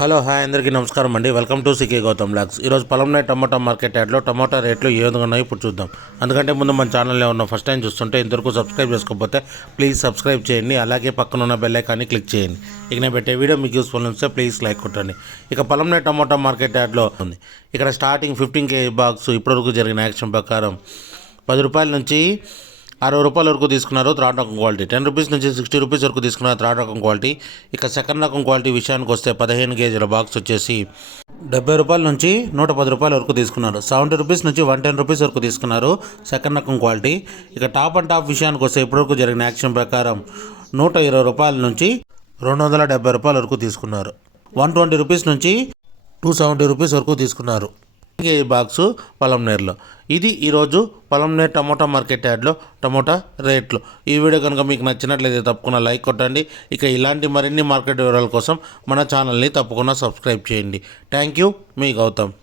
Hello hi అందరికీ నమస్కారం అండి. Welcome to CK Gautam blogs. ఈరోజు పొలంనే టమాటా మార్కెట్ యార్డ్లో టమాటా రేట్లు ఏ విధంగా ఉన్నాయో ఇప్పుడు చూద్దాం. అందుకంటే ముందు మన ఛానల్లో ఉన్న ఫస్ట్ టైం చూస్తుంటే ఇంతవరకు సబ్స్క్రైబ్ చేసుకోకపోతే ప్లీజ్ సబ్స్క్రైబ్ చేయండి. అలాగే పక్కన ఉన్న బెల్ ఐకాన్ని క్లిక్ చేయండి. ఇక నేను పెట్టే వీడియో మీకు యూస్ఫుల్ వస్తే ప్లీజ్ లైక్ కొట్టండి. ఇక పొలంనే టమాటా మార్కెట్ యార్డ్లో ఉంది. ఇక్కడ స్టార్టింగ్ 15 kg బాక్స్ ఇప్పటివరకు జరిగిన యాక్షన్ ప్రకారం 10 రూపాయల నుంచి 60 రూపాయల వరకు తీసుకున్నారు థర్డ్ రకం క్వాలిటీ. 10 రూపీస్ నుంచి 60 రూపీస్ వరకు తీసుకున్నారు థర్డ్ రకం క్వాలిటీ. ఇక సెకండ్ రకం క్వాలిటీ విషయానికి వస్తే 15 kgల బాక్స్ వచ్చేసి 70 రూపాయల నుంచి 110 రూపాయల వరకు తీసుకున్నారు. 70 రూపీస్ నుంచి 110 రూపీస్ వరకు తీసుకున్నారు సెకండ్ రకం క్వాలిటీ. ఇక టాప్ అండ్ టాప్ విషయానికి వస్తే ఇప్పటివరకు జరిగిన యాక్షన్ ప్రకారం 120 రూపాయల నుంచి 270 రూపాయల వరకు తీసుకున్నారు. 120 రూపీస్ నుంచి 270 రూపీస్ వరకు తీసుకున్నారు ఈ బాక్సు పొలంనేరులో. ఇది ఈరోజు పొలంనేరు టమోటా మార్కెట్ యార్డ్లో టమోటా రేట్లు. ఈ వీడియో కనుక మీకు నచ్చినట్లయితే తప్పకుండా లైక్ కొట్టండి. ఇక ఇలాంటి మరిన్ని మార్కెట్ వివరాల కోసం మన ఛానల్ని తప్పకుండా సబ్స్క్రైబ్ చేయండి. థ్యాంక్ యూ, మీ గౌతమ్.